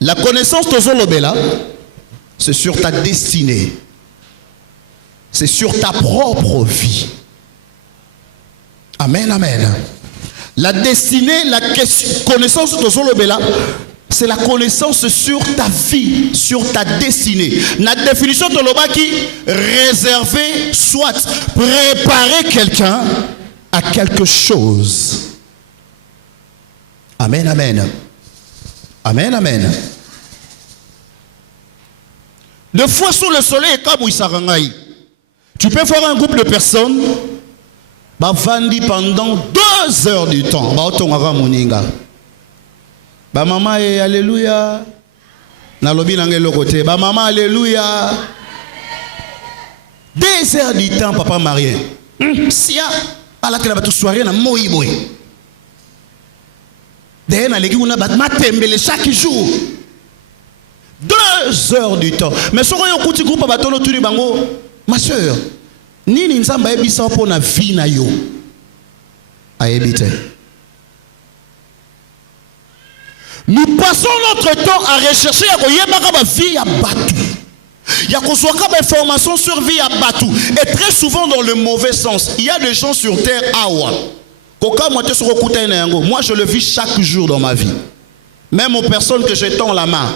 La connaissance de Zolobela, c'est sur ta destinée. C'est sur ta propre vie. Amen, amen. La destinée, la connaissance de Zolobela, c'est la connaissance sur ta vie, sur ta destinée. La définition de l'obaki, réserver, soit préparer quelqu'un à quelque chose. Amen, amen. Amen, amen. De fois sous le soleil, tu peux voir un groupe de personnes bavandi pendant 2 heures du temps. Ba maman alléluia. Na lobi nangelo côté. Ba maman alléluia. 2 heures du temps papa marié. Sia ala kila batu soirée na moi boy. D'ailleurs na legi una bat matembele chaque jour. 2 heures du temps. Mais ce qu'on a un petit groupe à bâton autour du bango, ma soeur, ni nzamba ebisa po na vie na yo. A ebite. Nous passons notre temps à rechercher à vie à Batou. Il y a information sur vie à Batou. Et très souvent dans le mauvais sens. Il y a des gens sur terre awa. Moi je le vis chaque jour dans ma vie. Même aux personnes que je tends la main.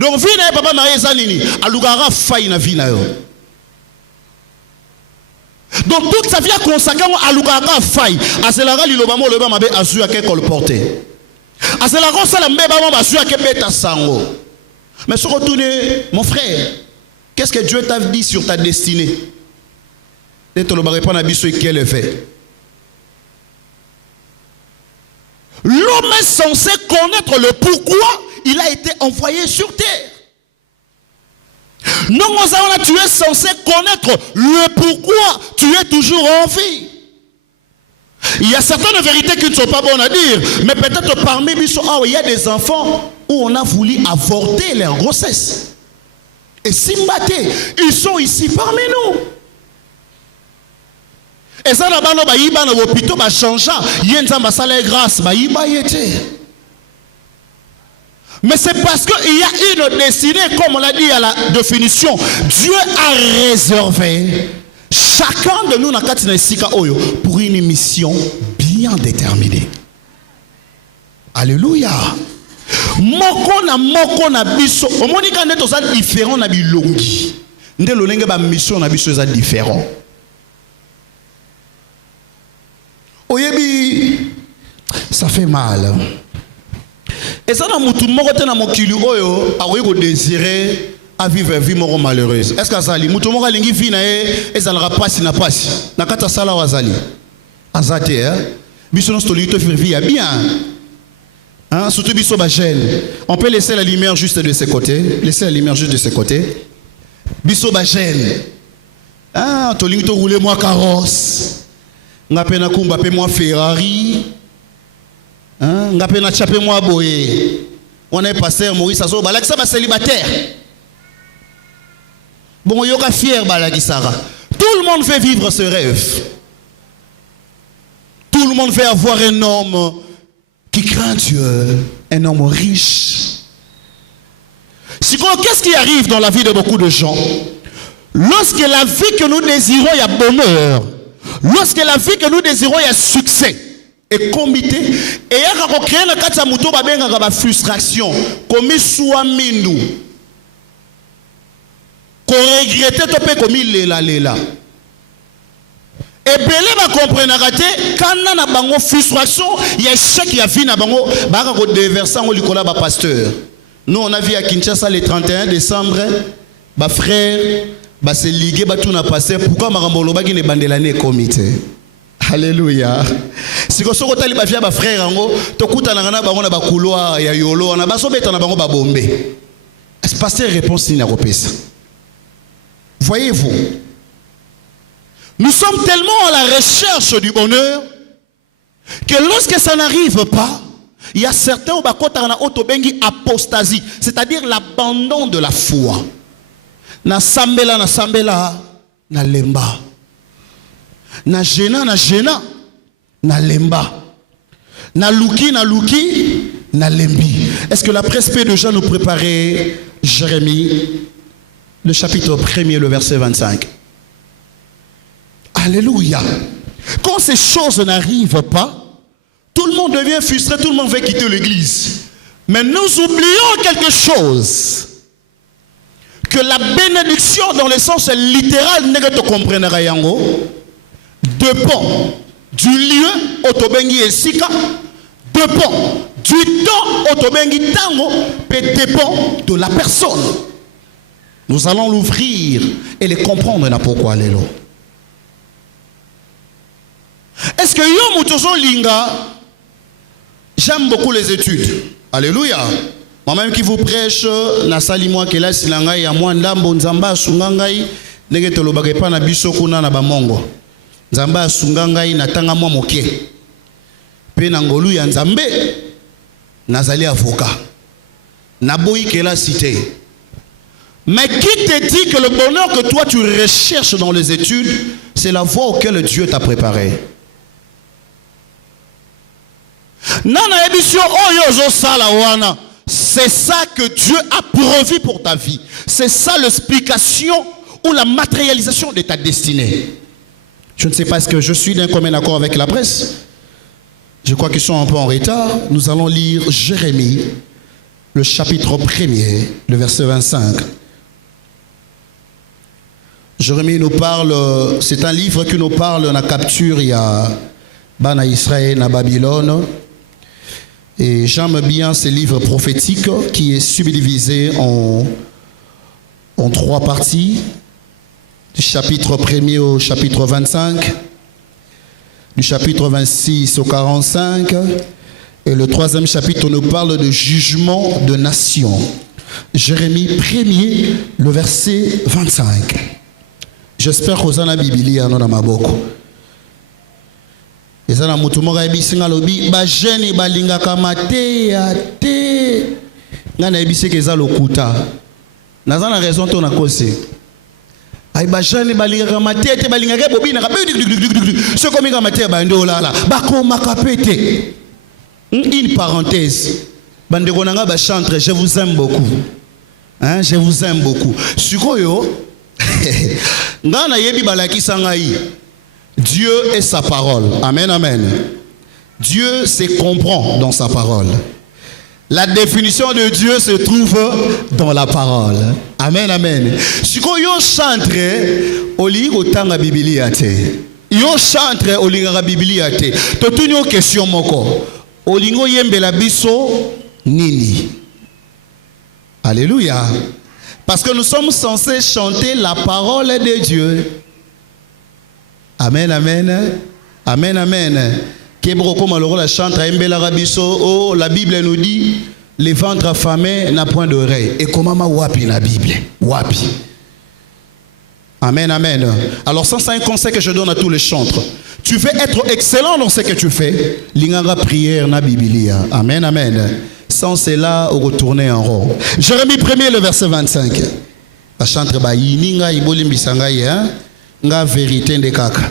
Donc vie na papa marié zanini. Alugara faille na vie na yo. Donc toute sa vie a consacré à Alugara faille. A cela l'ilobamo le bamabe azu à quel colporter. Mais se retourner, mon frère, qu'est-ce que Dieu t'a dit sur ta destinée? L'homme est censé connaître le pourquoi il a été envoyé sur terre. Non, tu es censé connaître le pourquoi tu es toujours en vie. Il y a certaines vérités qui ne sont pas bonnes à dire, mais peut-être parmi nous, il y a des enfants où on a voulu avorter leur grossesse. Et Simbate, ils sont ici parmi nous. Et ça, là-bas, il y a un hôpital qui a changé. Il y a une salaire grâce. Mais c'est parce qu'il y a une destinée, comme on l'a dit à la définition. Dieu a réservé chacun de nous pour une mission bien déterminée. Alléluia. Moko na biso. Omoni quand on est différent na bilongi. Nde lolenge ba mission na biso est différent. Oyebi, ça fait mal. Et ça na mutu moko te na mokili oyo akoki ko désirer à vivre une vie malheureuse. Est-ce que ça li mutu moko lingi vie na e ezalaka pasi na pasi. Na kata sala wazali. Azate biso no stoli to vie ya bien. Hein, surtout biso ba jeune. On peut laisser la lumière juste de ce côté, laisser la lumière juste de ce côté. Biso ba jeune. Ah, to lingi to rouler moi carrosse. Ngape na kumba pe moi Ferrari. Hein, ngape na chaper moi boye. On est pasteur Maurice Azo balak ça ba célibataire. Bon, yoka fier balakisara. Tout le monde veut vivre ce rêve. Tout le monde veut avoir un homme qui craint Dieu, un homme riche. Qu'est-ce qui arrive dans la vie de beaucoup de gens? Lorsque la vie que nous désirons, il y a bonheur. Lorsque la vie que nous désirons, il y a succès. Et comité. Et il y a créé le cas de la frustration. Comme soit nous. Qu'on regrette tout peu comme il est là. Et belé va comprendre quand on a bango frustration, il y a chèque qui a fini à bango, bah on déversant au licola ba pasteur. Nous on a vu à Kinshasa le 31 décembre, bah frère, bah c'est ligué bah tout n'a passé. Pourquoi marambolo bah qui ne bande l'année comité? Alléluia. Si qu'on se retrouve bah via bah frère ango, to kuta na ngana bango na ba couloir ya yolo, na ba sobeta na bango ba bombe. Est-ce pasteur réponse ni na repesa? Voyez-vous? Nous sommes tellement à la recherche du bonheur que lorsque ça n'arrive pas, il y a certains où autobengi apostasie, c'est-à-dire l'abandon de la foi. Na sambela, na lemba. Na gena, na lemba. Na luki, Nalembi. Est-ce que la presse peut déjà nous préparer Jérémie, le chapitre 1er, le verset 25? Alléluia. Quand ces choses n'arrivent pas, tout le monde devient frustré, tout le monde veut quitter l'église. Mais nous oublions quelque chose. Que la bénédiction dans le sens littéral, dépend du lieu otobengi esika, dépend du temps otobengi tango, et dépend de la personne. Nous allons l'ouvrir et les comprendre pourquoi l'élo. Est-ce que yo mutozo linga? J'aime beaucoup les études. Alléluia. Moi-même qui vous prêche, nasali moi que là silangai ya moi ndambo nzamba sungangai ndenge tolobaka pa na biso kuna na bamongo. Nzamba sungangai natanga moi moke. Pe na ngolu ya nzambe nazali avocat. Naboyi que la cité. Mais qui te dit que le bonheur que toi tu recherches dans les études, c'est la voie auquel Dieu t'a préparé? Nana émission oyo sala wana. C'est ça que Dieu a prévu pour ta vie. C'est ça l'explication ou la matérialisation de ta destinée. Je ne sais pas, est-ce que je suis d'un commun accord avec la presse? Je crois qu'ils sont un peu en retard. Nous allons lire Jérémie, le chapitre 1er, le verset 25. Jérémie nous parle, c'est un livre qui nous parle de la capture, il y a Bana Israël à Babylone. Et j'aime bien ce livre prophétique qui est subdivisé en 3 parties. Du chapitre 1er au chapitre 25, du chapitre 26 au 45, et le 3e chapitre nous parle de jugement de nation. Jérémie 1er, le verset 25. J'espère que vous avez la Bible dans ma bouche. Et ça, na mutu moko ebisinga lobi ba jeune balinga kamate ya te ngana ebise ke za lokuta naza na raison to na kose ay ba jeune balinga kamate te balinga ke bobina ka ce comme kamate ba ndo lala ba ko makapete. Une parenthèse, bande konanga ba chantre, je vous aime beaucoup, hein, je vous aime beaucoup. Sikoyo ngana yebi balaki sangai. Dieu est sa parole. Amen, amen. Dieu se comprend dans sa parole. La définition de Dieu se trouve dans la parole. Amen, amen. Si yo chantre, oli otanga Biblia te. Yo chantre olinga Biblia te. To tunyo question moko. Olingo yembela biso nini. Alléluia. Parce que nous sommes censés chanter la parole de Dieu. Amen, amen. Amen, amen. Kebroko maloro la chante mbela rabiso. Oh, la Bible nous dit les ventres affamés n'a point d'oreille. Et comment ma wapi la Bible? Wapi. Amen, amen. Alors ça c'est un conseil que je donne à tous les chantres. Tu veux être excellent dans ce que tu fais. L'ingara prière na Biblia. Amen, amen. Sans cela, on retourner en rond. Jérémie 1er, le verset 25. La chantre ba yininga ibolimbi sangai hein. Nga vérité de kaka.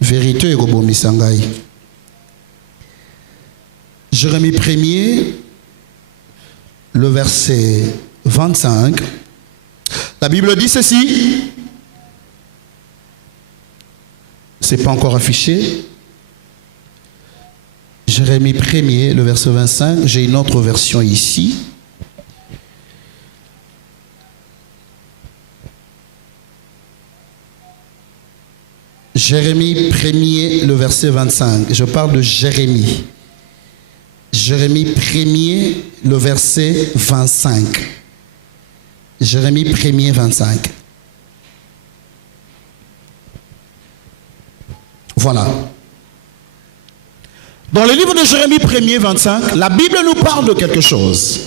Vérité ebomi sangai. Jérémie 1er, le verset 25. La Bible dit ceci. C'est pas encore affiché. Jérémie 1er, le verset 25. J'ai une autre version ici. Jérémie 1er, le verset 25. Je parle de Jérémie. Jérémie 1er, le verset 25. Jérémie 1er, 25. Voilà. Dans le livre de Jérémie 1er, 25, la Bible nous parle de quelque chose.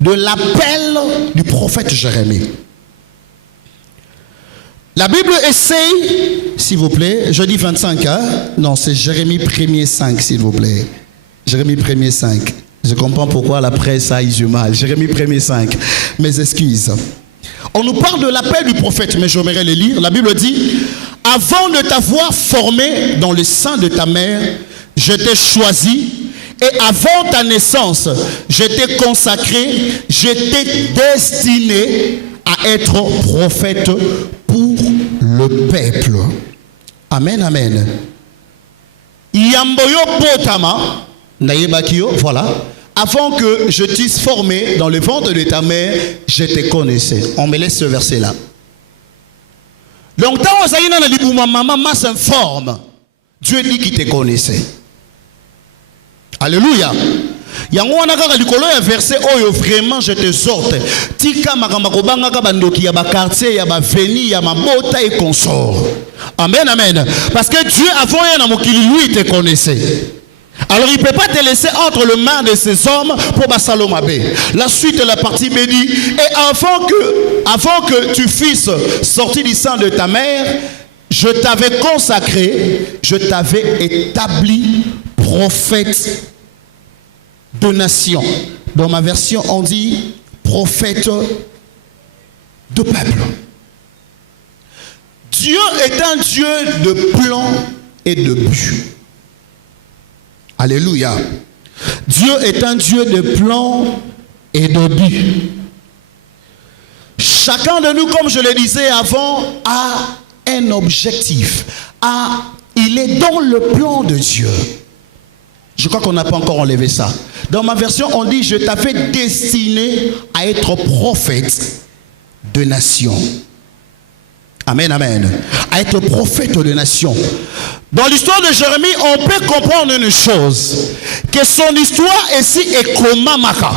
De l'appel du prophète Jérémie. La Bible essaye, s'il vous plaît, je dis 25, hein? Non, c'est Jérémie 1er 5, s'il vous plaît. Jérémie 1er 5. Je comprends pourquoi la presse a eu du mal. Jérémie 1er 5. Mes excuses. On nous parle de l'appel du prophète, mais j'aimerais le lire. La Bible dit, avant de t'avoir formé dans le sein de ta mère, je t'ai choisi Et avant ta naissance, je t'ai consacré, je t'ai destiné à être prophète pour le peuple. Amen, amen. Yamboyo potama, naïbakio, voilà. Avant que je t'eusse formé dans le ventre de ta mère, je te connaissais. On me laisse ce verset-là. Donc, tant que ma maman s'informe, Dieu dit qu'il te connaissait. Alléluia. Yango wana kaka likolo ya verset oyo vraiment je te sorte. Tika makamba kobanga ka bandoki ya ba quartier ya ba veni ya mabota et consort. Amen, amen. Parce que Dieu avant ya na mokili lui te connaissait. Alors il ne peut pas te laisser entre les mains de ces hommes pour Bassalomabé. La suite de la partie me dit, et avant que tu fusses sorti du sein de ta mère, je t'avais consacré, je t'avais établi prophète de nation. Dans ma version, on dit prophète de peuple. Dieu est un Dieu de plan et de but. Alléluia. Dieu est un Dieu de plan et de but. Chacun de nous, comme je le disais avant, a un objectif. Il est dans le plan de Dieu. Je crois qu'on n'a pas encore enlevé ça. Dans ma version, on dit, je t'avais destiné à être prophète de nation. Amen, amen. À être prophète de nation. Dans l'histoire de Jérémie, on peut comprendre une chose. Que son histoire ici est comme Maka.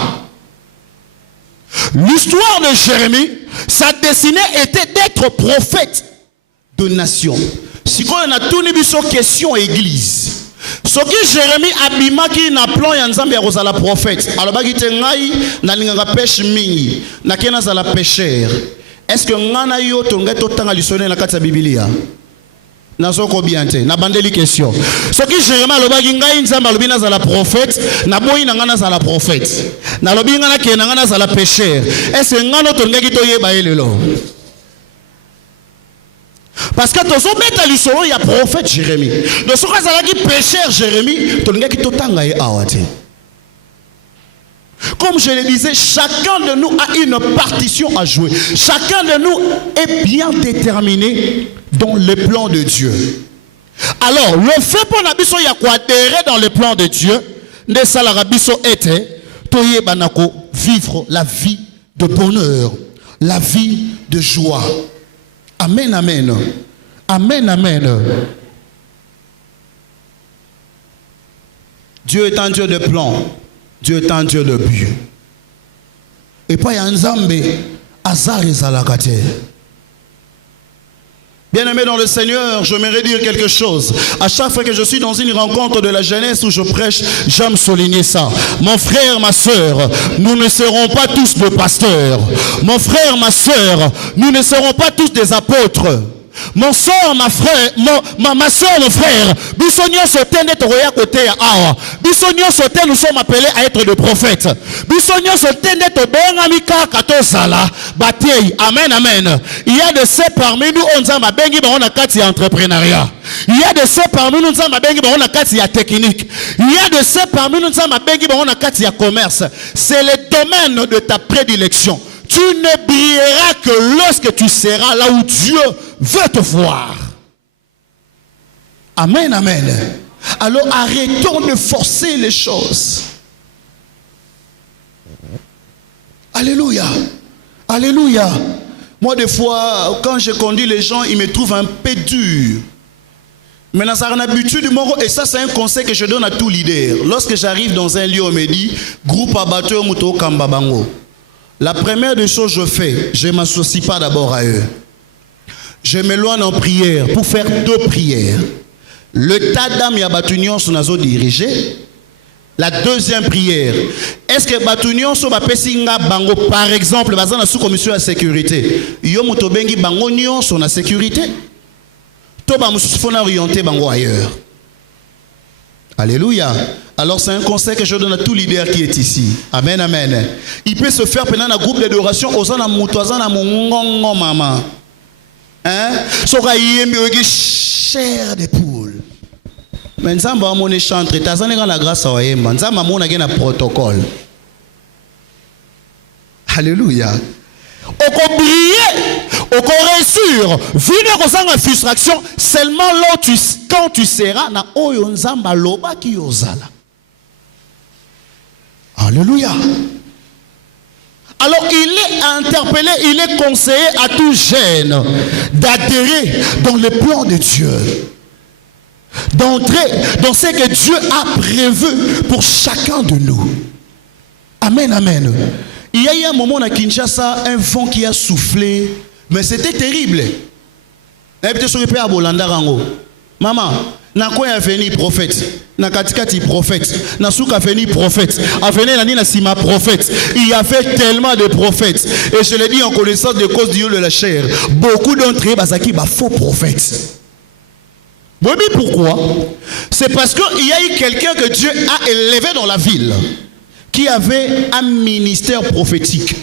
L'histoire de Jérémie, sa destinée était d'être prophète de nation. Si on a tout une question église. Ce que Jérémie abimaki na plan ya nzambe ya kozala prophète. Alors ba kite ngai na linganga pêche mingi, na kena za la pêcheur. Est-ce que ngana yo tonga totanga lisone na kati ya Biblia? Nazoko bien te, na bandeli question. Ce que Jérémie alobaki ngai nzambe alobi na za la prophète, na boyi na ngana za la prophète. Na lobi ngana kena ngana za la pêcheur. Est-ce que ngana tonga ki toyeba elelo? Parce que tous les bêtes il y a prophète Jérémie. De ce cas qui pécheur Jérémie, tout le monde qui totanga est awate. Comme je le disais, chacun de nous a une partition à jouer. Chacun de nous est bien déterminé dans le plan de Dieu. Alors, le fait pour Nabiso adhérer dans le plan de Dieu, ne salarabiso était toye banako vivre la vie de bonheur, la vie de joie. Amen, amen. Amen, amen. Dieu est un Dieu de plan. Dieu est un Dieu de but. Et pas un Nzambe, hasard et zalakate. Bien-aimé dans le Seigneur, je m'aimerais dire quelque chose. À chaque fois que je suis dans une rencontre de la jeunesse où je prêche, j'aime souligner ça. Mon frère, ma soeur, nous ne serons pas tous des pasteurs. Mon frère, ma soeur, nous ne serons pas tous des apôtres. Mon soeur, ma frère, ma soeur, mon frère, Bissonio Sotene Toroya côté awa. Bissonio Sotene, nous sommes appelés à être des prophètes. Bissonio Sotene Tobengamika Katosala, Batei, amen, amen. Il y a de ceux parmi nous, on a bengi, on a kati entrepreneuriat. Il y a de ceux parmi nous, on a bengi, on a kati technique. Il y a de ceux parmi nous, on a bengi, on a kati commerce. C'est le domaine de ta prédilection. Tu ne brilleras que lorsque tu seras là où Dieu veut te voir. Amen, amen. Alors arrêtons de forcer les choses. Alléluia. Alléluia. Moi, des fois, quand je conduis les gens, ils me trouvent un peu dur. Maintenant, ça a une habitude, et ça, c'est un conseil que je donne à tout leader. Lorsque j'arrive dans un lieu, on me dit, groupe abatteur Muto Kambabango. La première des choses que je fais, je ne m'associe pas d'abord à eux. Je m'éloigne en prière pour faire 2 prières. Le tas d'âmes et Batunion sont dirigés. La deuxième prière. Est-ce que Batunion sont bango par exemple, dans la sous-commission de la sécurité, Yomuto bengi bango nyon sont en sécurité. Toba musufona orienté bango ailleurs. Alléluia. Alors c'est un conseil que je donne à tout leader qui est ici. Amen, amen. Il peut se faire pendant un groupe d'adoration aux ana mutoazana mongongo mama. Hein? Soka yembi ogi chair de poule. Mais nzamba amone chantre tazane quand la grâce a yemba nzamba amona gena protocole. Alléluia. Oko briller, oko réussir, venir aux frustration seulement là quand tu seras na oyo nzamba loba ki yozala. Alléluia. Alors il est interpellé, il est conseillé à tout jeune d'adhérer dans le plan de Dieu, d'entrer dans ce que Dieu a prévu pour chacun de nous. Amen, amen. Il y a eu un moment à Kinshasa, un vent qui a soufflé, mais c'était terrible. Maman, na quoi est venu prophète, na katikati prophète, na souka venu prophète, a venu na nina sima prophète. Il y avait tellement de prophètes, et je l'ai dit en connaissance de cause du Dieu de la chair. Beaucoup d'entre eux basaki ba faux prophètes. Oui, mais pourquoi? C'est parce qu'il y a eu quelqu'un que Dieu a élevé dans la ville, qui avait un ministère prophétique.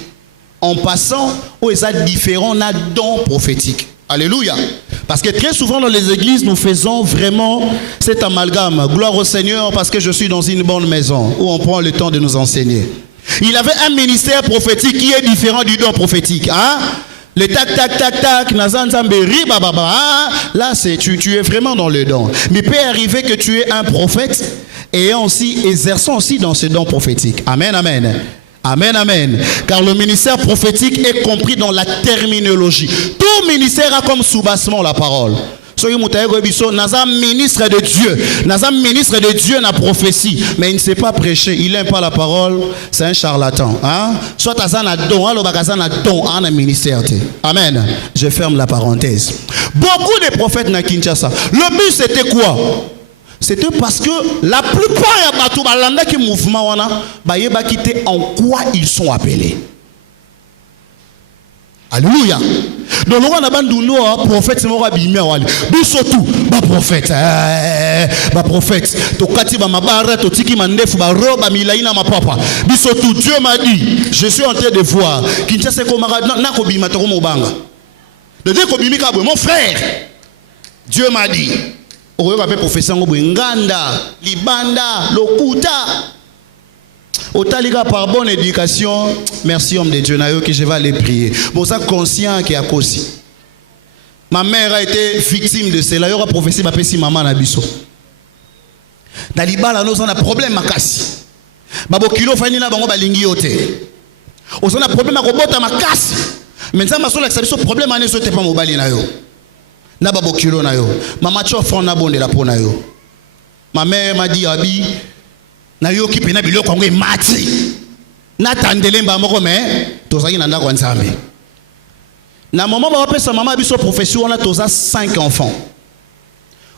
En passant, où il y a différents dons prophétiques. Alléluia. Parce que très souvent dans les églises, nous faisons vraiment cet amalgame. Gloire au Seigneur parce que je suis dans une bonne maison où on prend le temps de nous enseigner. Il avait un ministère prophétique qui est différent du don prophétique. Hein? Le tac, tac, tac, tac, là, tu es vraiment dans le don. Mais peut arriver que tu es un prophète et aussi exerçant aussi dans ce don prophétique. Amen, amen. Amen, amen. Car le ministère prophétique est compris dans la terminologie. Tout ministère a comme soubassement la parole. Soyez Naza ministre de Dieu. Naza ministre de Dieu na prophétie. Mais il ne sait pas prêcher. Il n'aime pas la parole. C'est un charlatan. Hein? Soit Azana don, alors Bagazana don, un ministère. Amen. Je ferme la parenthèse. Beaucoup de prophètes na Kinshasa. Le but c'était quoi? C'était parce que la plupart des bateaux balanda qui mouvement wana bayeba quitter en quoi ils sont appelés. Alléluia. Donc on a banduno prophète mora bimia wali. Bisotu ba prophète ba prophète to kati ba mabara to tiki mandefu ba roba milaina mapapa. Bisotu Dieu m'a dit, je suis en train de voir Kinshasa komara na ko bima to mo banga. De dire ko bimika mon frère. Dieu m'a dit professeur Nganda, Libanda, Lokuta. Otaliga par bonne éducation, merci homme de Dieu que je vais aller prier. Bon ça conscient qu'il y a cause. Ma mère a été victime de cela. Il y aura professeur ma pesi maman na biso. Dalibala nous on a problème makasi. Babo kilo fani na bango balingi yote. On a problème à robota makasi. Maintenant ma sola que problème ane sote pas mobali na yo. Na babo kilo na yo mama chofa na bonde la pona yo ma mère m'a dit abi na yo ki pena biloko ngo mati na tandele mba moko mais tozaki na ndako nzambe na maman ba pesa maman biso profession on a toza 5 enfants.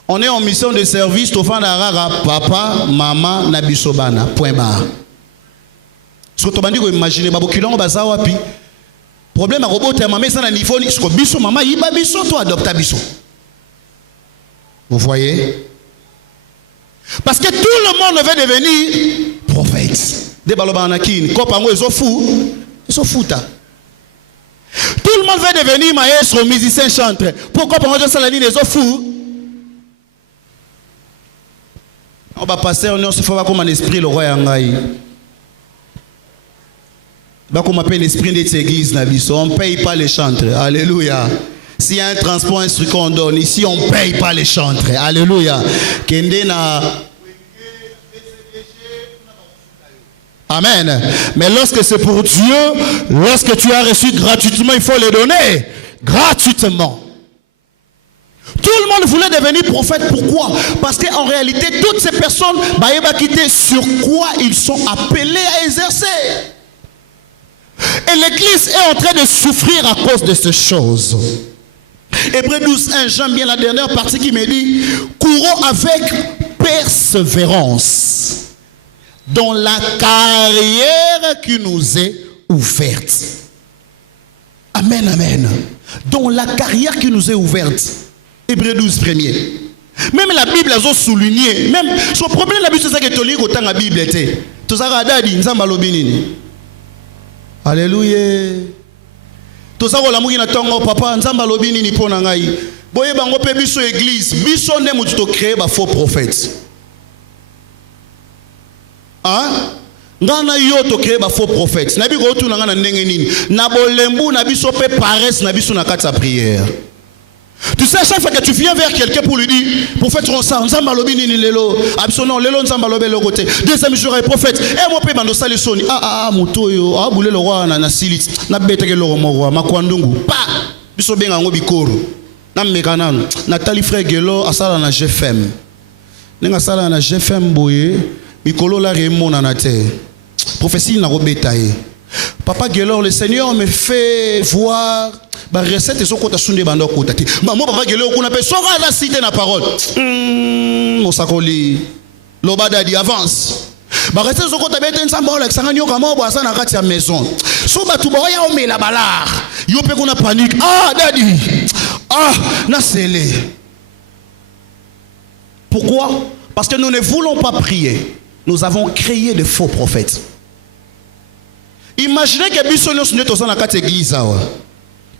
On est en mission de service to fanda rara papa maman na biso bana point barre. Ce que to bandi ko imaginer babo kilo ngo baza wapi? Problème à robot et maman ça na niveau ni ce que biso maman yiba biso toi adopta biso. Vous voyez? Parce que tout le monde veut devenir prophète. Des balobanakine, kopango ils sont fous. Ils sont fous. Tout le monde veut devenir maestro, musicien, chanteur. Pourquoi pendant ça la ligne ils sont fous? On va passer on se fait comme un esprit le roi yangai. Comme on appelle l'esprit de cette église, on ne paye pas les chantres. Alléluia. S'il y a un transport instruit qu'on donne, ici on ne paye pas les chantres. Alléluia. Amen. Mais lorsque c'est pour Dieu, lorsque tu as reçu gratuitement, il faut les donner. Gratuitement. Tout le monde voulait devenir prophète. Pourquoi? Parce qu'en réalité, toutes ces personnes, bah, quitter sur quoi ils sont appelés à exercer. Et l'église est en train de souffrir à cause de ces choses. Hébreux 12, 1, j'aime bien la dernière partie qui me dit courons avec persévérance dans la carrière qui nous est ouverte. Amen, amen. Dans la carrière qui nous est ouverte. Hébreux 12, premier. Même la Bible a souligné. Même son problème, la Bible, c'est ça que tu lis autant la Bible était. Tout ça, radadi, nzamba lobinini. Alléluia. Tout ça, on a dit que papa, nzamba lobinini pour nangai. Boye bango pe biso église. Biso ne mututo créer ba faux prophète. Hein? Ngana yo to créer ba faux prophètes. Na bi ko tu na ngana ndenge nini. Na bolembu na biso pe paresse na biso na kati sa prière. Tu sais, à chaque fois que tu viens vers quelqu'un pour lui dire, prophète, on s'en va lobi nini lelo. Absolument, lelo on s'en va lobi le côté. Deuxième jour, prophète, eh mon père bando sali soni. Muto yo, boule le roi na silit. Na bete ke le roi makwandungu. Pa, biso benga ngo bikoro. Na mekanan, Nathalie frère Gelo asala na GFM. Nenga sala na GFM boye, mikolo la remona na te. Prophétie na robetaye. Papa Gelo, le Seigneur me fait voir ba recette so kota sunde bando kota ti maman papa gele okuna pe so la cité na parole mosakoli lobada di avance ba recette so kota bete nsamba ola kisanga nyoka mobo asa na kati ya maison so batu ba ya omela balar yo pe kuna panique daddy na sele. Pourquoi? Parce que nous ne voulons pas prier. Nous avons créé de faux prophètes. Imaginez que bisonyo sunde to na kati église awa.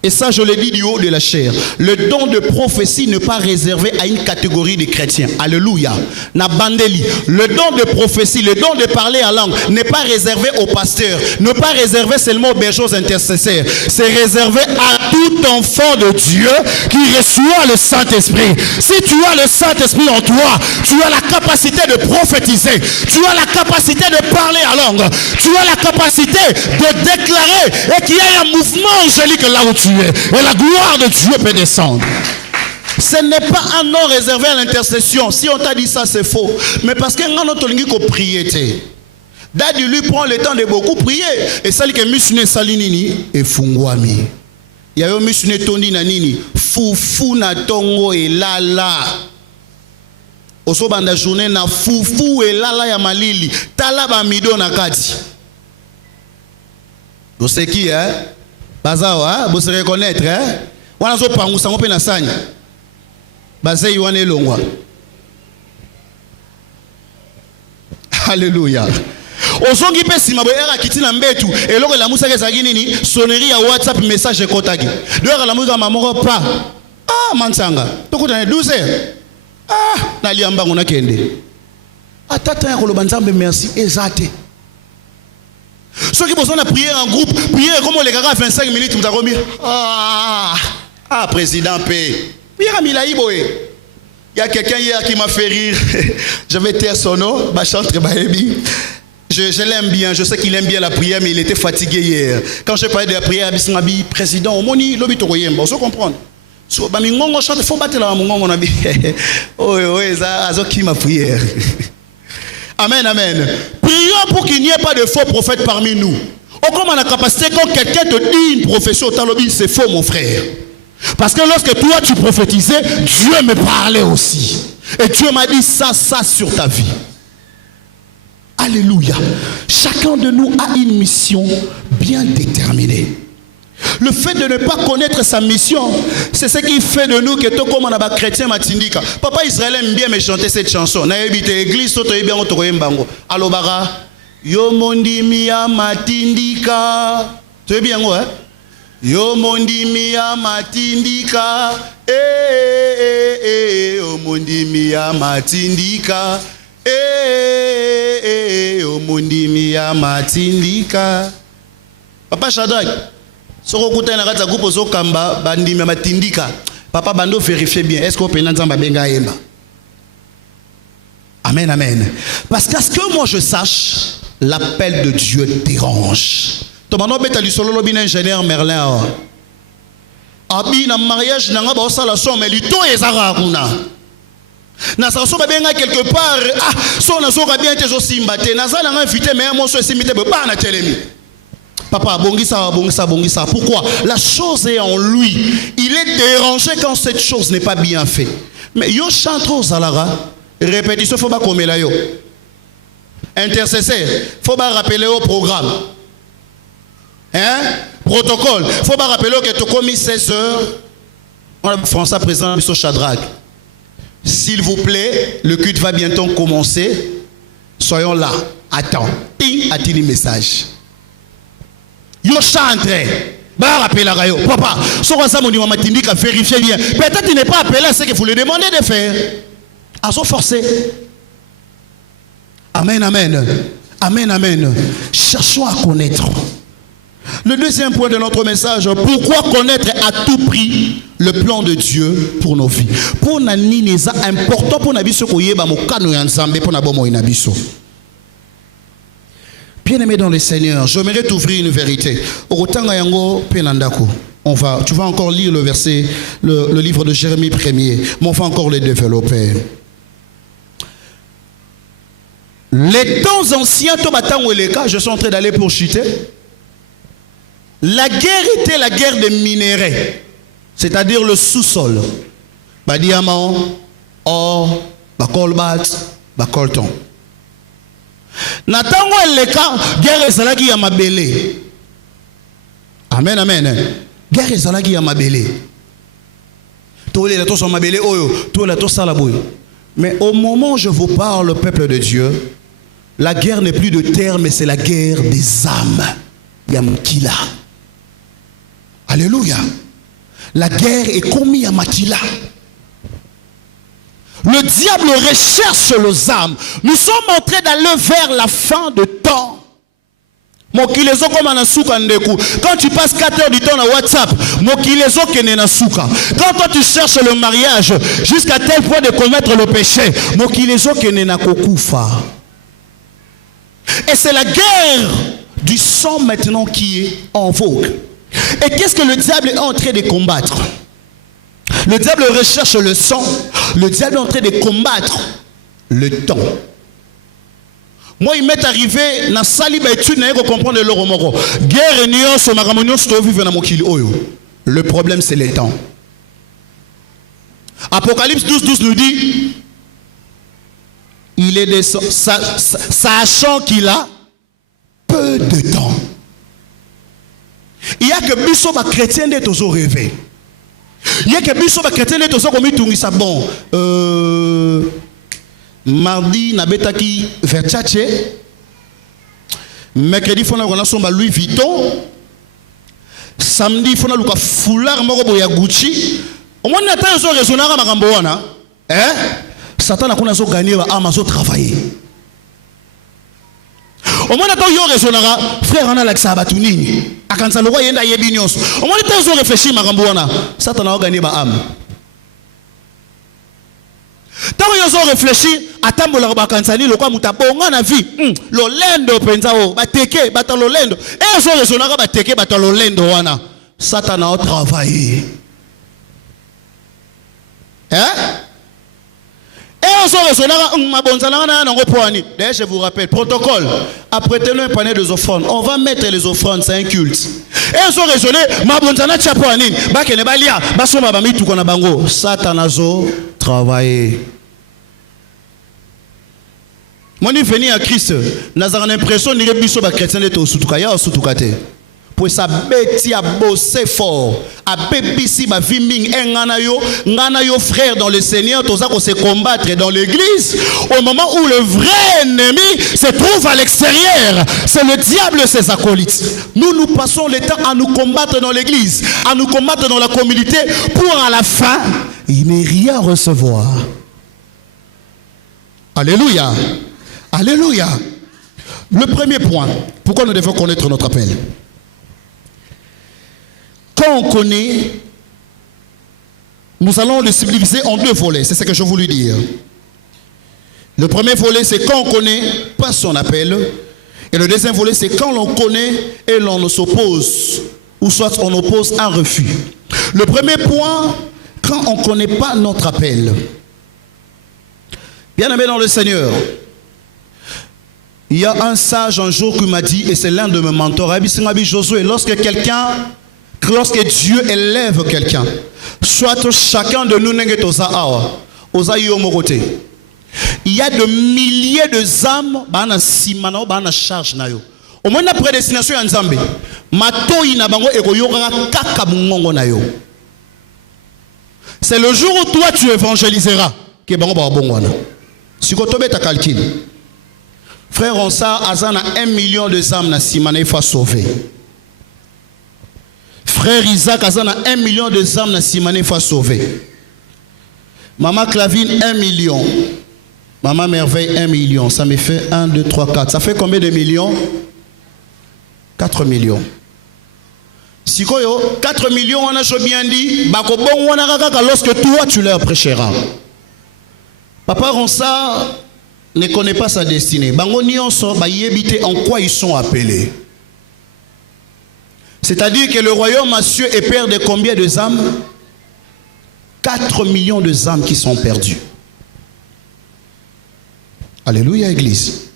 Et ça, je le dis du haut de la chair. Le don de prophétie n'est pas réservé à une catégorie de chrétiens. Alléluia. Na bandeli. Le don de prophétie, le don de parler en langue n'est pas réservé aux pasteurs. N'est pas réservé seulement aux bergers aux intercesseurs. C'est réservé à tout enfant de Dieu qui reçoit le Saint-Esprit. Si tu as le Saint-Esprit en toi, tu as la capacité de prophétiser. Tu as la capacité de parler en langue. Tu as la capacité de déclarer et qu'il y ait un mouvement angélique là où tu es. Et la gloire de Dieu peut descendre. Ce n'est pas un nom réservé à l'intercession. Si on t'a dit ça, c'est faux. Mais parce que nous avons prié. Daddy lui prend le temps de beaucoup prier. Et ça, que missionné salinini et fungwami. Il y a eu missionné tondi na nini. Fufu na tongo et lala. Oso banda journée na fufu et lala ya malili. Tala ba mido na kati. Vous savez qui, hein? Bazawa, vous se reconnaître, hein? Wana zo pangu sango pe na sanya. Bazai wana elongwa. Alléluia. Ozongi pe sima bo era kitina mbetu eloko la musa ke zagini ni sonnerie ya WhatsApp message kotaki. Doera la musa mamoko pa. Mansanga. Tokota 12h. Na liamba ngona kende. Atata ya koloba nzambe merci ezate. Ceux qui besoin de prier en groupe, prier comme on les gars 25 minutes, vous avez président P. Prier à Milaïboé. Il y a quelqu'un hier qui m'a fait rire. Je vais taire son nom, Bachantre Bahebi. Je l'aime bien, je sais qu'il aime bien la prière, mais il était fatigué hier. Quand je parlais de la prière, Bisnabi, président, au moni, l'obit au royaume, vous comprenez? So, Bamingongo chante, il faut battre la mongongo, on a dit, ça, qui m'a prière. Amen, amen. Prions pour qu'il n'y ait pas de faux prophètes parmi nous. Comme on a la capacité, quand quelqu'un te dit une prophétie au talobi, c'est faux, mon frère. Parce que lorsque toi tu prophétisais, Dieu me parlait aussi. Et Dieu m'a dit ça sur ta vie. Alléluia. Chacun de nous a une mission bien déterminée. Le fait de ne pas connaître sa mission, c'est ce qui fait de nous que tout comme on a chrétien matindika. Papa Israël aime bien me chanter cette chanson. Na ebite église to bien to koyembango. Alobara yo mondi miya matindika. Tu bien ngo hein? Yo mondi miya matindika. Yo mondi miya matindika. Yo mondi miya matindika. Papa Shadrach soko kuta na kata groupe zo kamba bandi ma matindika. Papa bando vérifier bien est-ce qu'on peut nzamba benga yemba. Amen, amen. Parce qu'à ce que moi je sache, l'appel de Dieu dérange. Tomano beta li solo lobi ingénieur Merlin. Abi na mariage nanga ba osala son mais li to ezara kuna. Na sa so ba benga quelque part so na so ka bien te zo simba te na za na invité mais moi so simité ba na telemi. Papa, bongisa. Pourquoi? La chose est en lui. Il est dérangé quand cette chose n'est pas bien faite. Mais yo chante aux alara. Répétition, faut pas comme la yo. Intercesseur, faut pas rappeler au programme. Hein? Protocole, faut pas rappeler que tu commis 16 heures. On a François président Monsieur Shadrach. S'il vous plaît, le culte va bientôt commencer. Soyons là. Attends. Ping, a-t-il un message? Yo chante. Bah rappelez la rayo. Papa, so ça mon m'a dit qu'à vérifier bien. Peut-être il n'est pas appelé à ce que vous lui demandez de faire. À so forcer. Amen, amen. Amen, amen. Cherchons à connaître. Le deuxième point de notre message, pourquoi connaître à tout prix le plan de Dieu pour nos vies? Pour nani neza important pour nabiso koyeba mokano ya nzambe pour nabomo inabiso. Bien-aimé dans le Seigneur, j'aimerais t'ouvrir une vérité. Orotanga yango penandako. Tu vas encore lire le verset, le livre de Jérémie 1er, mais on va encore le développer. Les temps anciens, je suis en train d'aller pour chuter. La guerre était la guerre des minéraux, c'est-à-dire le sous-sol. Diamant, or, colbert, colton. Natango eleka guerre ezalaki ya mabele. Amen, amen. Guerre ezalaki ya mabele. Tole la tosa mabele oyo, tole la tosa la boy. Mais au moment où je vous parle, le peuple de Dieu, la guerre n'est plus de terre, mais c'est la guerre des âmes. Yamkila. Alléluia. La guerre est commise à Makila. Le diable recherche les âmes. Nous sommes en train d'aller vers la fin de temps. Quand tu passes 4 heures du temps dans WhatsApp, quand toi tu cherches le mariage jusqu'à tel point de commettre le péché, et c'est la guerre du sang maintenant qui est en vogue. Et qu'est-ce que le diable est en train de combattre? Le diable recherche le sang. Le diable est en train de combattre le temps. Moi, il m'est arrivé, na sali ba étude na ko comprendre le romoro. Guerre nion so makamonyo sto vivre na mokili oyo. Le problème c'est le temps. Apocalypse 12 nous dit il est de sachant qu'il a peu de temps. Il y a que biso ba chrétien de tozo rêver. Il y a que biso ba chrétien de tozo komi tungisa bon mardi nabetaki Versace, mercredi fona kona somba Louis Vuitton, samedi fona luka foulard moko boya Gucci. Au moins nata zo rezonaka makambo wana, Satan akona zo gagner ba amazo travailler. Au moins nata yo rezonaka frère on a l'accès ba tunini. Akanza loko yenda yebi nyonso. Au moins nata zo réfléchir makambo wana, Satan a gagner ba âme. Tant que vous réfléchissez, attendez la bakanzani, le quoi mutabonga na vie, l'olendo pensao, bateke, batalolendo, et vous raisonnez bateke, batalolendo wana, Satan a travaillé. Hein? Et vous raisonnez, ma bonzana na nango poani. D'ailleurs, je vous rappelle, protocole, apprêtez-le un panier de offrandes. On va mettre les offrandes, c'est un culte. Et vous raisonnez, ma bonzana tchapoani, bakene balia, basoma bami tout kona bango, Satan a travailler. Moi, je venu à Christ, nous avons l'impression que nous sommes chrétiens de Soutouka, Soutouka. Pour ça, bêti a bossé fort, a bébissi ma vie ming, nganayo frère dans le Seigneur, tout ça qu'on se combattre dans l'église. Au moment où le vrai ennemi se trouve à l'extérieur, c'est le diable, ses acolytes. Nous passons le temps à nous combattre dans l'église, à nous combattre dans la communauté, pour à la fin, il n'est rien recevoir. Alléluia. Alléluia. Le premier point, pourquoi nous devons connaître notre appel? Quand on connaît, nous allons le subdiviser en 2 volets. C'est ce que je voulais dire. Le premier volet, c'est quand on connaît pas son appel. Et le deuxième volet, c'est quand l'on connaît et l'on s'oppose. Ou soit on oppose un refus. Le premier point, quand on ne connaît pas notre appel. Bien aimé dans le Seigneur, il y a un sage un jour qui m'a dit, et c'est l'un de mes mentors, Josué, lorsque Dieu élève quelqu'un, soit chacun de nous n'est il y a de milliers de âmes qui charge. Au moins la prédestination en Zambie, c'est le jour où toi tu évangéliseras que si tu as calcul. Frère, on sait azana 1 million de âmes na simana il faut sauver. Frère Isaac azana 1 million de âmes na simana il faut sauver. Maman Clavine 1 million. Maman Merveille, 1 million. Ça me fait 1, 2, 3, 4. Ça fait combien de millions? 4 millions. Si 4 millions, on a bien dit, lorsque toi tu leur prêcheras. Papa Ronsa ne connaît pas sa destinée. Bango nyonso ba yebite en quoi ils sont appelés. C'est-à-dire que le royaume à cieux est père de combien de âmes? 4 millions de âmes qui sont perdues. Alléluia, Église.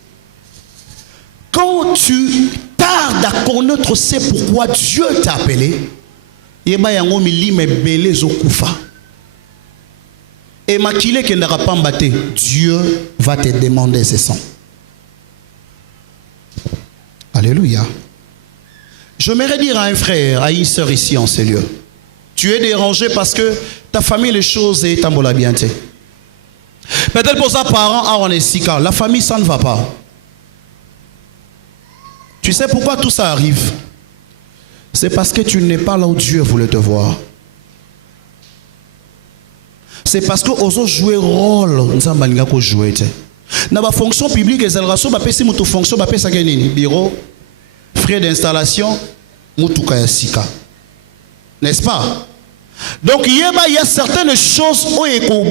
Quand tu tardes à connaître, c'est pourquoi Dieu t'a appelé. Et maquillé qui n'aura pas battu, Dieu va te demander ses sangs. Alléluia. J'aimerais dire à un frère, à une sœur ici en ces lieux, tu es dérangé parce que ta famille, les choses est en bien. Peut-être pour ça, parents, on est si calme. La famille, ça ne va pas. Tu sais pourquoi tout ça arrive? C'est parce que tu n'es pas là où Dieu voulait te voir. C'est parce que oso jouer rôle, nzamba linga ko jouer te. Na ba fonction publique ezalraso ba pesi mutu fonction ba pesa nini? Bureau, frais d'installation, mutu kaya sika. N'est-ce pas? Donc il y a certaines choses où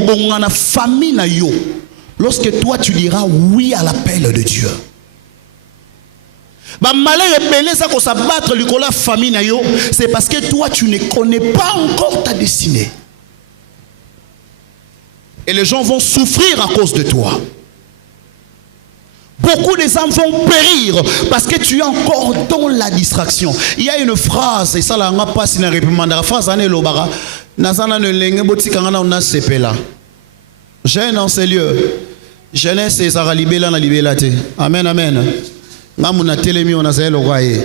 dans la famille na yo. Lorsque toi tu diras oui à l'appel de Dieu. C'est parce que toi tu ne connais pas encore ta destinée. Et les gens vont souffrir à cause de toi. Beaucoup des âmes vont périr parce que tu es encore dans la distraction. Il y a une phrase, et ça là, on n'a pas si la phrase, jeune en ces lieux, jeunesse et Sarah Libela na libelate. Amen, amen. Namuna telemi on a zelo roye.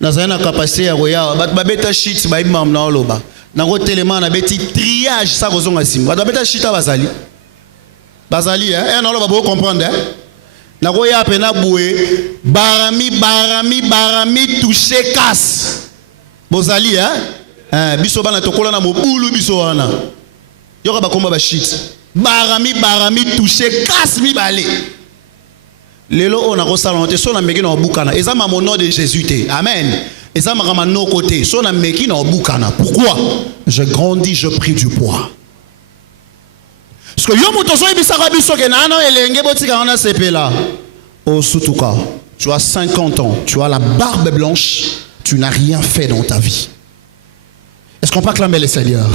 Nazana capacité à roya, babeta shit ba imam na oloba. Nango telema na beti triage ça kozonga sim. Babeta shit bazali. Bazali hein, on oloba vous comprendre hein. Nango ya pena boué, barami touché casse. Bozali hein. Biso bana tokola na mobulu biso wana. Yoka ba komba ba shit. Barami touché casse mi balé. Lelo on a resalanté son ameki na bukana. Ezama mon nom de Jésus te. Amen. Ezama kama no côté. Son ameki na bukana. Pourquoi? Je grandis, je pris du poids. Parce que yo motoso ibisaka biso ke na no elenge botika na sepela. Oh Sutuka, tu as 50 ans, tu as la barbe blanche, tu n'as rien fait dans ta vie. Est-ce qu'on peut acclamer le Seigneur?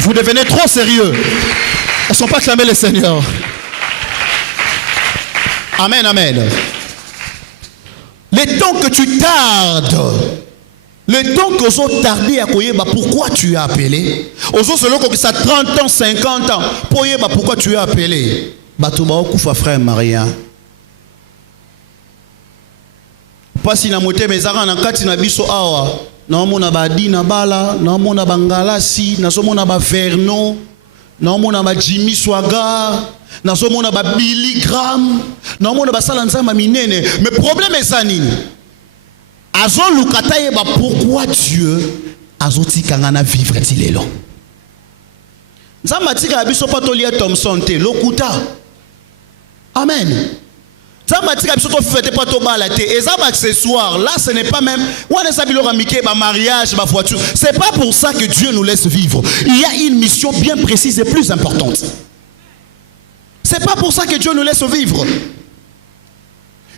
Vous devenez trop sérieux. Est-ce qu'on peut acclamer le Seigneur? Amen, amen. Le temps que tu tardes, le temps que vous tardé à couiller, pourquoi tu es appelé? Aux autres, que ça 30 ans, 50 ans, pourquoi tu es appelé? Frère Maria. Pas si na moté mes arans na kati na biso awa. Na mona ba dina bala, na mona bangalasi, na so mona ba verno, na mona ba Jimmy Swaga. Na so mona ba Billy Graham, na mona ba sala nzamba minene. Mais problème est ça nini? Azo lukata yeba pourquoi Dieu azoti kangana vivre tilelo. Nzamba tika biso patolia Thompson te lokuta. Amen. Nzamba tika biso to fete pato bala te. Ezaba accessoire là ce n'est pas même wana sabilo ramike ba mariage ba voiture. C'est pas pour ça que Dieu nous laisse vivre. Il y a une mission bien précise et plus importante. C'est pas pour ça que Dieu nous laisse vivre.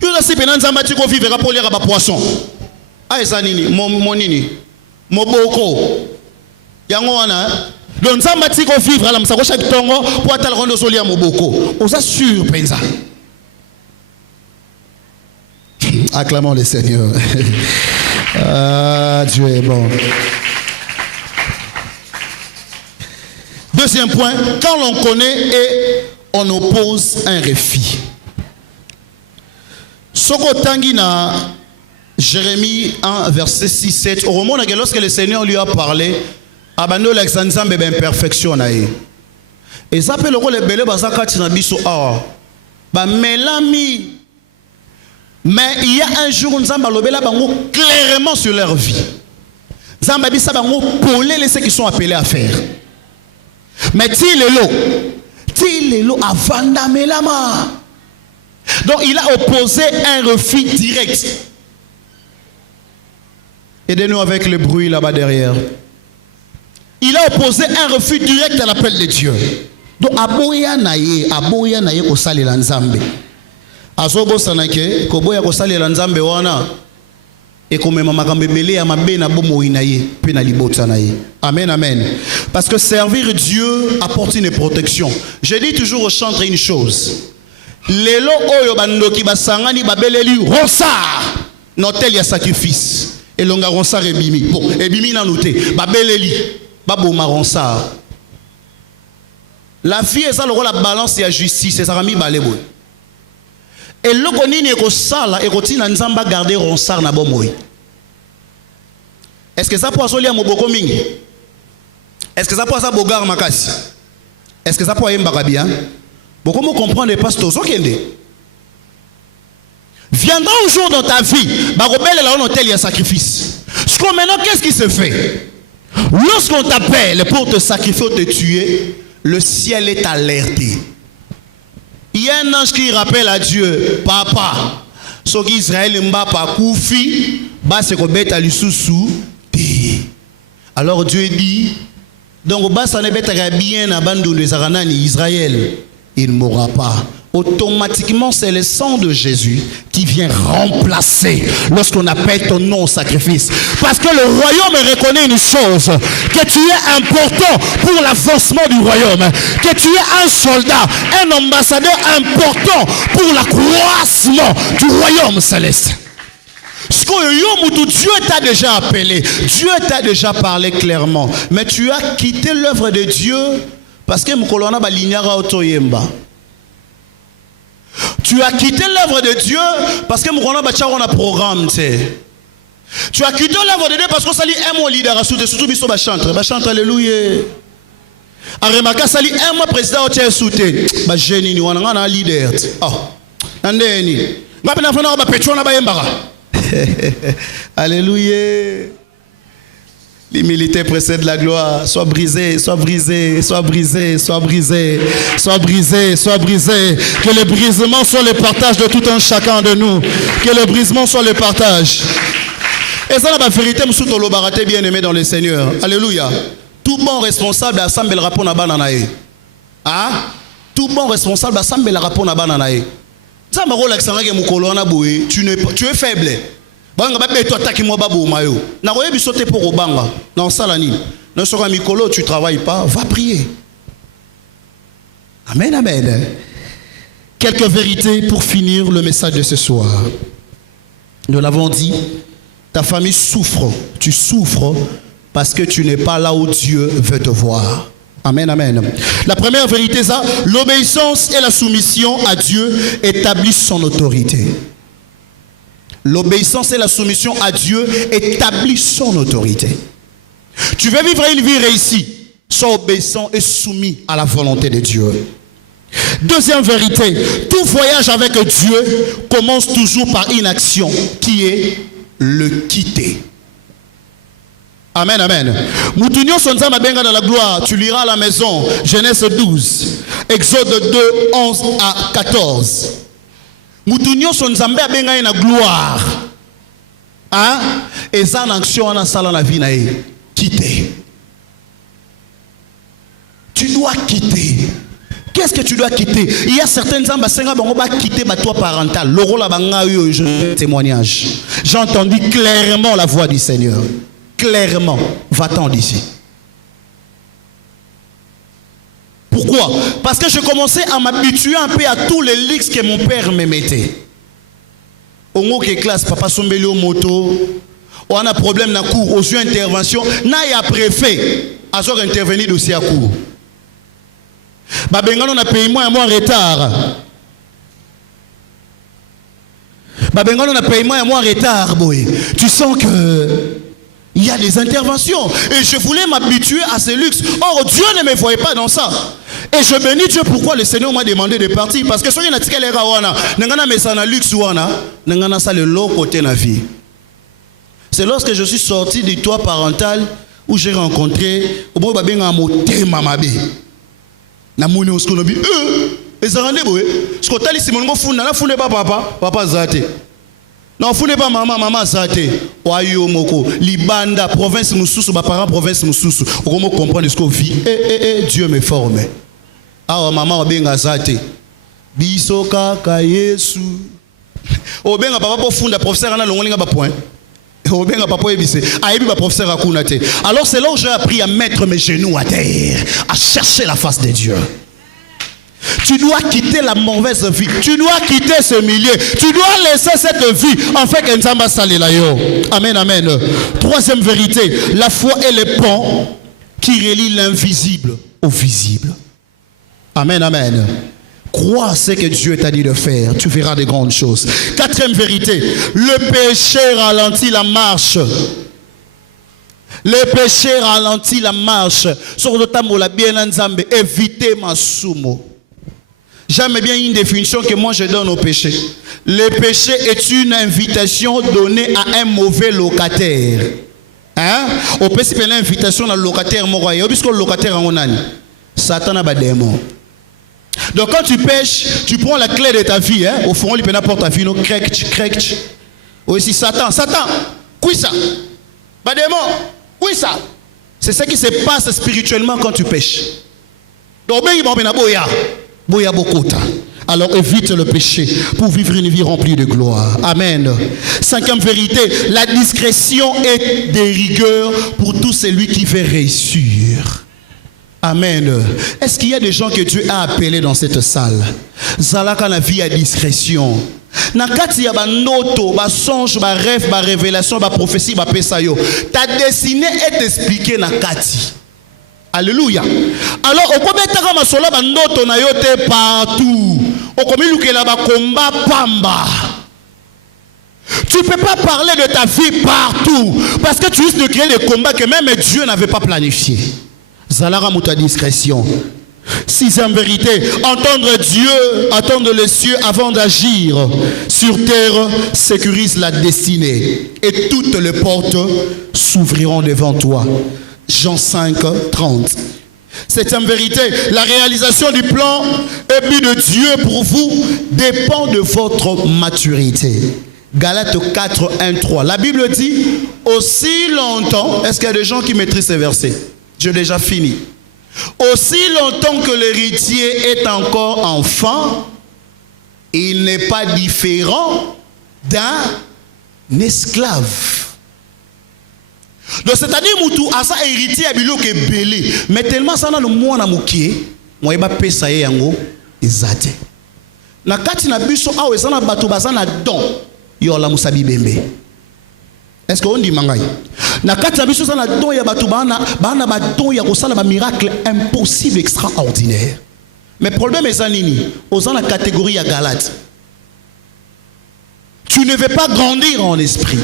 Il y a aussi pénal nzamba tiko vivre pour lire ba poisson. Ah eza nini mon nini moboko. Yango wana donc nzamba tiko vivre ala msako chaque tongo pour atal rondo solia moboko. On s'assure penza. Acclamons le Seigneur. Ah, Dieu est bon. Deuxième point, quand l'on connaît et on oppose un refus. Soko Tangina, Jérémie 1, verset 6-7. Au moment où lorsque le Seigneur lui a parlé, abandon l'exanzam bébé imperfection naïe. Et ça peut le rôle de belé bazaka tinabiso awa. Ba melami. Mais il y a un jour où Nzamba lobela bango clairement sur leur vie. Nzamba bisa bango polé les ceux qui sont appelés à faire. Mais ti lelo Tilelo avanda melama. Donc il a opposé un refus direct. Aidez-nous avec le bruit là-bas derrière. Il a opposé un refus direct à l'appel de Dieu. Donc aboya naye ko salela nzambe. Azobo sanake ko boya ko salela nzambe wana et ko mema makambe belé ya mabe na bomo inaye pe na libota naye. Amen amen. Parce que servir Dieu apporte une protection. Je dis toujours au chantre une chose. Lelo oyo bandoki basangani babeleli ronsard notel ya sacrifice. Et longa ronsard ebimi. Bon, ebimi na noté. Babeleli baboma ronsard. La vie est ça le rôle la balance et la justice, c'est ça rami balebo. Et le konini eko sala eko tina nzamba garder ronsard na bomoy. Est-ce que ça peut assolir moboko mingi? Est-ce que ça peut ça bogar makasi? Est-ce que ça peut yemba bien? Beaucoup me comprendre les pasteurs okende. Viendra un jour dans ta vie, barobel là on hôtel il y a sacrifice. Ce qu'on maintenant qu'est-ce qui se fait? Lorsqu'on t'appelle pour te sacrifier ou te tuer, le ciel est alerté. Il y a un ange qui rappelle à Dieu, Papa, ce qu'Israël m'a pas koufi, bah c'est qu'on bête à l'issou. Alors Dieu dit, donc bah ça ne bête bien à bandou les Aranani Israël, il ne mourra pas. Automatiquement, c'est le sang de Jésus qui vient remplacer lorsqu'on appelle ton nom au sacrifice. Parce que le royaume reconnaît une chose, que tu es important pour l'avancement du royaume, que tu es un soldat, un ambassadeur important pour l'accroissement du royaume céleste. Dieu t'a déjà appelé, Dieu t'a déjà parlé clairement, mais tu as quitté l'œuvre de Dieu parce que Mkolona balignara otoyemba. Tu as quitté l'œuvre de Dieu parce que on a programme. Tu as quitté l'œuvre de Dieu parce que ça lit un mot leader surtout biso ba chante alléluia. Aremaka sali un mois président au souté ba jeune ni wana na leader. Oh. Andeni. Ba pena fana ba petro na ba yembara. Alléluia. L'humilité précède la gloire. Sois brisé, sois brisé, sois brisé, sois brisé, sois brisé, sois brisé. Que le brisement soit le partage de tout un chacun de nous. Que le brisement soit le partage. Et ça, la vérité, monsieur Tolo Baraté, bien aimé dans le Seigneur. Alléluia. Tout bon responsable assemble le rapport na bananae. Ah? Tout bon responsable assemble le rapport na bananae. Ça m'a relâché que mon na boué. Tu es faible. Banga ba beto attaque moi babo mayo. Na roye bisote pour obanga. Na salani. Na sora mikolo tu travailles pas, va prier. Amen amen. Quelques vérités pour finir le message de ce soir. Nous l'avons dit, ta famille souffre, tu souffres parce que tu n'es pas là où Dieu veut te voir. Amen amen. La première vérité ça, l'obéissance et la soumission à Dieu établissent son autorité. L'obéissance et la soumission à Dieu établissent son autorité. Tu veux vivre une vie réussie, sois obéissant et soumis à la volonté de Dieu. Deuxième vérité, tout voyage avec Dieu commence toujours par une action qui est le quitter. Amen, amen. Moutounio sonza mabenga dans la gloire, tu liras à la maison, Genèse 12, Exode 2, 11 à 14. Moutounio sonzambe abenga na gloire. Hein? Et ça, l'action en sala la vie nae. Quitter. Tu dois quitter. Qu'est-ce que tu dois quitter? Il y a certaines ambassades qui vont quitter ma toi parental. L'oro la banga je témoignage. J'ai entendu clairement la voix du Seigneur. Clairement, va-t'en d'ici. Pourquoi? Parce que je commençais à m'habituer un peu à tous les leaks que mon père me mettait. Ongo que classe, papa sombeli au moto. On a un problème dans la cour, aux yeux intervention. Na ya préfet, à zor intervenir aussi à cour. Babenga on a payé moins en retard. Babenga on a payé moins en retard, boy. Tu sens que il y a des interventions. Et je voulais m'habituer à ce luxe. Or, Dieu ne me voyait pas dans ça. Et je bénis Dieu pourquoi le Seigneur m'a demandé de partir. Parce que si on a dit qu'elle est rawana, n'engana mais ça na luxe wana, n'engana ça le long côté de la vie. C'est lorsque je suis sorti du toit parental où j'ai rencontré au bout babenga moté mamabe. Na moni osko no bi ezarande boye. Sko tali simongo funda na funde pas papa zate. Non funde pas maman zate. Oyo moko libanda province mususu ba parents province mususu. Comment comprendre ce qu'on vit? Dieu me forme. Ah maman obenga zate. Biso kaka Yesu. Obenga papa po funda professeur na longolinga ba point. Obenga papa ebise. Ayebi ba professeur akuna te. Alors c'est là où j'ai appris à mettre mes genoux à terre, à chercher la face de Dieu. Tu dois quitter la mauvaise vie. Tu dois quitter ce milieu. Tu dois laisser cette vie en fait que Nzamba salela yo. Amen, amen. Troisième vérité, la foi est le pont qui relie l'invisible au visible. Amen, amen. Crois ce que Dieu t'a dit de faire, tu verras de grandes choses. Quatrième vérité, le péché ralentit la marche. Le péché ralentit la marche. Sur le tambour, la bien Nzambe, évitez ma sumo. J'aime bien une définition que moi je donne au péché. Le péché est une invitation donnée à un mauvais locataire. Hein? Au péché, c'est une invitation à un locataire moroyé. Puisque le locataire en onani, Satan a des démons. Donc quand tu pêches, tu prends la clé de ta vie. Hein? Au fond, il peut n'importe ta vie. Crec. Aussi Satan, qui ça? Pas démon, qui ça? C'est ce qui se passe spirituellement quand tu pêches. Donc ben il va boya. Alors évite le péché pour vivre une vie remplie de gloire. Amen. Cinquième vérité, la discrétion est de rigueur pour tout celui qui veut réussir. Amen. Est-ce qu'il y a des gens que Dieu a appelés dans cette salle? Zalaka na vie à discrétion. Nakati ya ba noto, ba songe, ba rêve, ba révélation, ba prophétie, ba pesayo. Ta destinée est expliquée nakati. Alléluia. Alors, on peut mettre ma sola bandoto na yote partout. On peut mettre la combat pamba. Tu ne peux pas parler de ta vie partout parce que tu risques de créer des combats que même Dieu n'avait pas planifiés. Zalara mouta discrétion. Sixième vérité, entendre Dieu, attendre les cieux avant d'agir sur terre sécurise la destinée et toutes les portes s'ouvriront devant toi. Jean 5, 30. Septième vérité, la réalisation du plan et but de Dieu pour vous dépend de votre maturité. Galates 4, 1, 3. La Bible dit, aussi longtemps, est-ce qu'il y a des gens qui maîtrisent ces versets? J'ai déjà fini. Aussi longtemps que l'héritier est encore enfant, il n'est pas différent d'un esclave. Donc c'est-à-dire mutu asa héritier abilo ke belé mais tellement ça na le mwana mukie moi ba pesa ye yango ezate na kati na biso awe sana bato bazana don yo la musabi bembe. Est-ce que on dit mangai na kati na biso sana don ya bato bana ba don ya ko sala ba miracle impossible extraordinaire. Mais problème est ça nini aux la catégorie ya Galate. Tu ne veux pas grandir en esprit.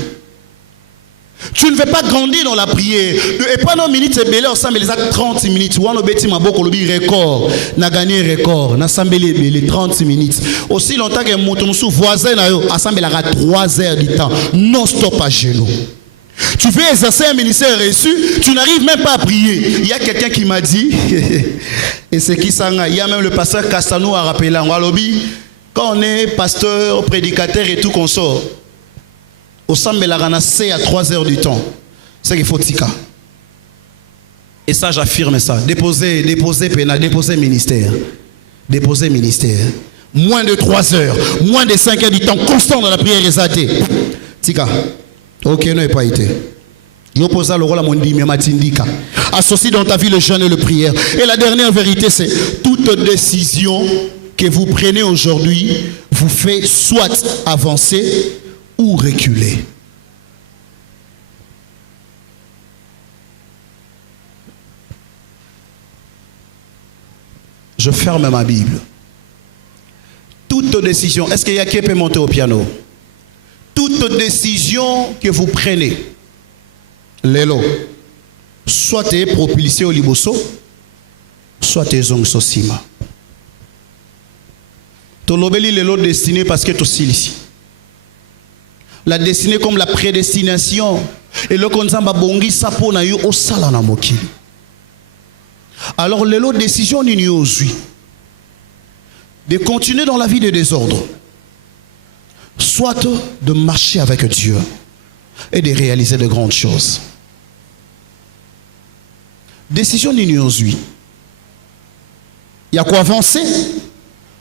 Tu ne veux pas grandir dans la prière. Et pendant une minute, c'est belé ensemble les 30 minutes. Ou on a bêti ma boko le record. Na gagné record. Na sambelé les 30 minutes. Aussi longtemps que mon voisin a assemblé la 3 heures du temps. Non stop à genoux. Tu veux exercer un ministère reçu, tu n'arrives même pas à prier. Il y a quelqu'un qui m'a dit, et c'est qui ça? Il y a même le pasteur Castanou à rappeler en Walobi. Quand on est pasteur, prédicateur et tout qu'on sort. Au samedi, la ranassé à 3 heures du temps. C'est qu'il faut tika. Et ça, j'affirme ça. Déposer pénal, déposer ministère. Déposer ministère. Moins de 3 heures, moins de 5 heures du temps, constant dans la prière exaltée. Tika. Ok, non, il n'a pas été. Il oppose le rôle à mon dîme, matindika. Associe dans ta vie le jeûne et le prière. Et la dernière vérité, c'est toute décision que vous prenez aujourd'hui vous fait soit avancer ou reculer. Je ferme ma Bible. Toute décision, est-ce qu'il y a qui peut monter au piano? Toute décision que vous prenez, l'élo, soit tu es propulsé au liboso, soit tu es zong-sosima. Tu l'obélis l'élo destiné parce que tu es ici. La destinée comme la prédestination. Et le konzamba bongi sapo na yo osala na mokili. Alors, les décisions n'y aujourd'hui de continuer dans la vie de désordre, soit de marcher avec Dieu et de réaliser de grandes choses. Décision n'y aujourd'hui. Il y a quoi avancer,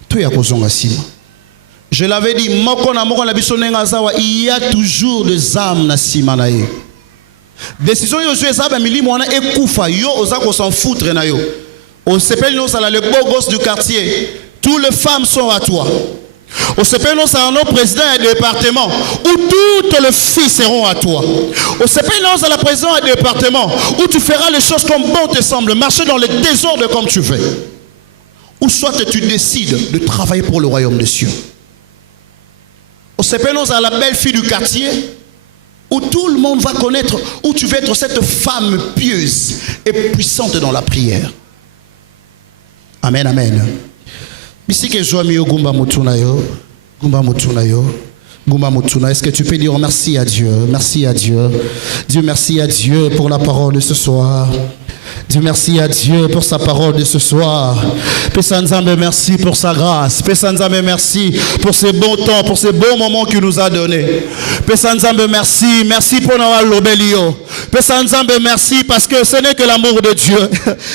tout y a quoi zongasima. Je l'avais dit, il y a toujours des âmes na simanaye. Décision yo jouer ça ben mili mwana ekufa yo oza ko s'en foutre na yo. On s'appelle nous ça le beau gosse du quartier. Toutes les femmes sont à toi. On s'appelle nous ça le président du département où toutes les filles seront à toi. On s'appelle nous ça le président du département où tu feras les choses comme bon te semble, marcher dans le désordre comme tu veux. Ou soit tu décides de travailler pour le royaume des cieux. On s'appelle nous à la belle fille du quartier où tout le monde va connaître, où tu vas être cette femme pieuse et puissante dans la prière. Amen, amen. Est-ce que tu peux dire merci à Dieu? Merci à Dieu. Dieu, merci à Dieu pour la parole de ce soir. Dieu, merci à Dieu pour sa parole de ce soir. Pessanzambe, merci pour sa grâce. Pessanzambe, merci pour ces bons temps, pour ces bons moments qu'il nous a donnés. Pessanzambe, merci. Merci pour notre lobelio. Pessanzambe, merci parce que ce n'est que l'amour de Dieu.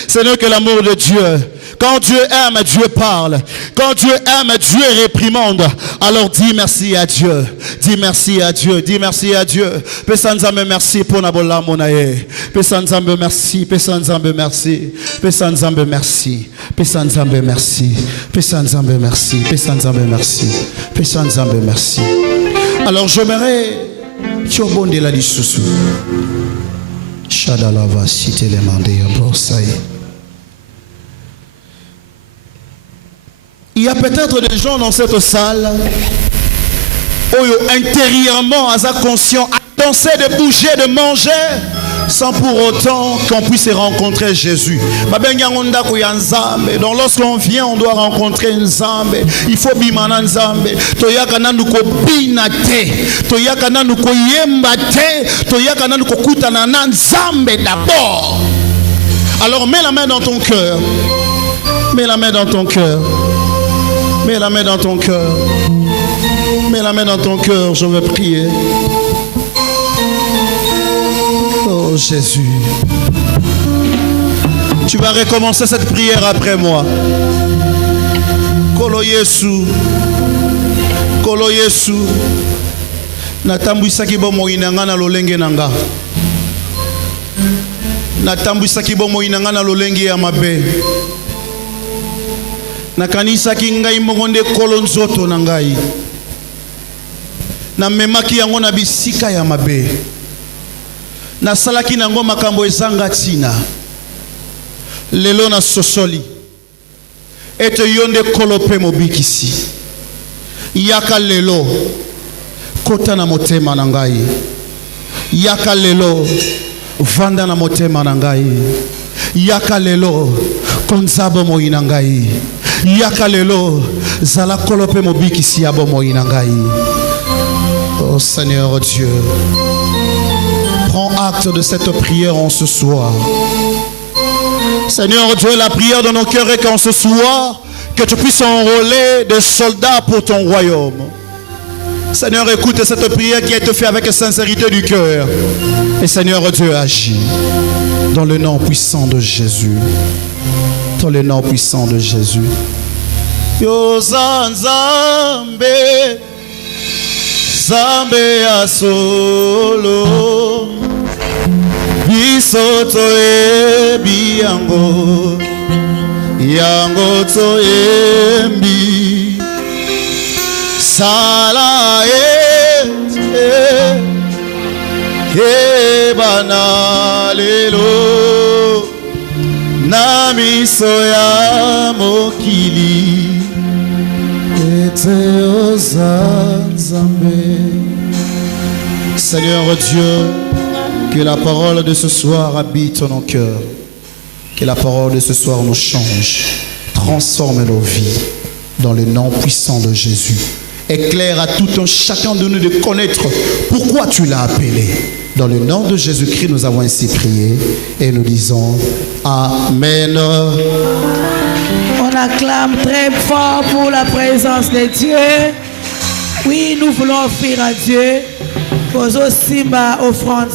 Ce n'est que l'amour de Dieu. Quand Dieu aime, Dieu parle. Quand Dieu aime, Dieu réprimande. Alors dis merci à Dieu. Dis merci à Dieu. Dis merci à Dieu. Pessanzambe, merci pour Nabola Monaye. Pessanzambe, merci. Pessanzambe, merci. Pessanzambe, merci. Pessanzambe, merci. Pessanzambe, merci. Pessanzambe, merci. Pessanzambe, merci. Alors j'aimerais Tchobonde la Lissousou. Shadalava cité les mandés à Brossaï. Il y a peut-être des gens dans cette salle où intérieurement, à sa conscience, à danser, de bouger, de manger, sans pour autant qu'on puisse rencontrer Jésus. Donc lorsqu'on vient, on doit rencontrer Nzambe. Il faut bimana Nzambe. Toyakana nuko binate. Toyakana nuko yembate. Toyakana nuko kutana Nzambe d'abord. Alors mets la main dans ton cœur. Mets la main dans ton cœur. Mets la main dans ton cœur. Mets la main dans ton cœur, je veux prier. Oh Jésus. Tu vas recommencer cette prière après moi. Kolo Yesu. Kolo Yesu. Natambwisaki bomo inanga na lolenge nanga. Natambwisaki bomo inanga na lolenge ya mabe. Na kanisa ki ngai mongonde kolo nzoto na ngai. Na memaki yango na bisika ya mabe. Na salaki nango makambo ezanga tina. Lelo na sosoli. Ete yonde kolo pe mobikisi. Yaka lelo kota na motema na ngai. Yaka lelo vanda na motema na ngai. Yaka lelo konzabo mo inangai. Yaka lelo zala kolope mobiki si abomo inangai. Oh Seigneur Dieu, prends acte de cette prière en ce soir. Seigneur Dieu, la prière de nos cœurs est qu'en ce soir, que tu puisses enrôler des soldats pour ton royaume. Seigneur, écoute cette prière qui a été faite avec sincérité du cœur. Et Seigneur Dieu, agis dans le nom puissant de Jésus. Dans le nom puissant de Jésus. Yo Nzambe, Nzambe ya solo, bisoto ebi yango, yango to embi, sala bana lelo, nami soya mokili. Seigneur Dieu, que la parole de ce soir habite dans nos cœurs, que la parole de ce soir nous change, transforme nos vies dans le nom puissant de Jésus. Éclaire à tout un chacun de nous de connaître pourquoi tu l'as appelé. Dans le nom de Jésus-Christ, nous avons ainsi prié et nous disons Amen. On acclame très fort pour la présence de Dieu. Oui, nous voulons offrir à Dieu vos aussi offrandes.